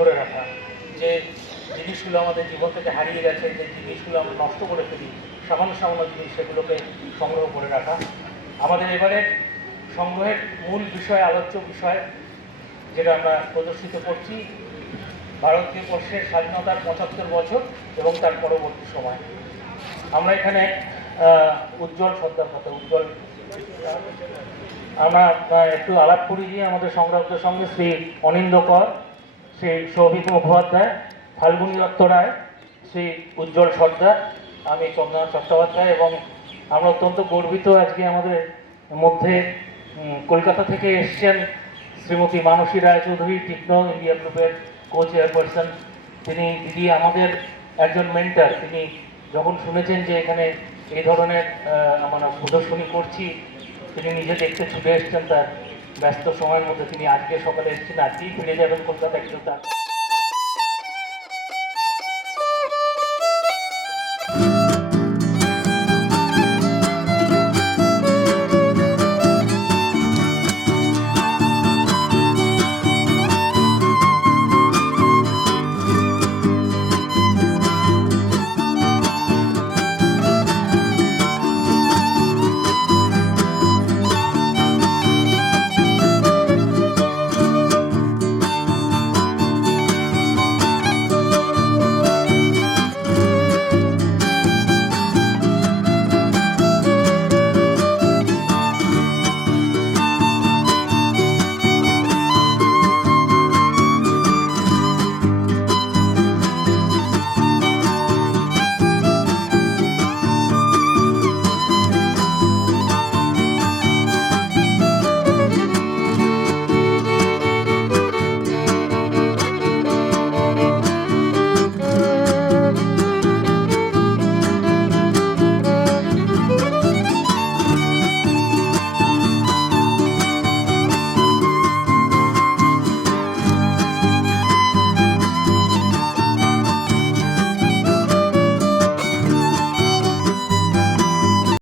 ধরে রাখা, যে জিনিসগুলো আমাদের জীবন থেকে হারিয়ে গেছে, যে জিনিসগুলো আমরা নষ্ট করে ফেলি, সামান্য সামান্য জিনিস সেগুলোকে সংগ্রহ করে রাখা। আমাদের এবারে সংগ্রহের মূল বিষয়, আলোচ্য বিষয় যেটা আমরা প্রদর্শিত করছি, ভারতীয় বর্ষের স্বাধীনতার পঁচাত্তর বছর এবং তার পরবর্তী সময়। আমরা এখানে উজ্জ্বল সর্দার কথা উজ্জ্বল আমরা একটু আলাপ করি দিয়ে আমাদের সংগ্রাহকদের সঙ্গে শ্রী অনিন্দ কর শ্রী সৌভিক মুখোপাধ্যায়, ফাল্গুনী দত্ত রায়, শ্রী উজ্জ্বল সর্দার, আমি চন্দ্রনাথ চট্টোপাধ্যায় এবং আমরা অত্যন্ত গর্বিত আজকে আমাদের মধ্যে কলকাতা থেকে এসছেন শ্রীমতী মানসী রায়চৌধুরী টিকনো ইন্ডিয়া গ্রুপের কো চেয়ারপারসন তিনি দিদি আমাদের একজন মেন্টার তিনি যখন শুনেছেন যে এখানে এই ধরনের আমরা প্রদর্শনী করছি, তিনি নিজে দেখতে ছুটে এসছেন তার ব্যস্ত সময়ের মধ্যে তিনি আজকে সকালে এসেছেন আজকেই ফিরে যাবেন কলকাতা একটু তার।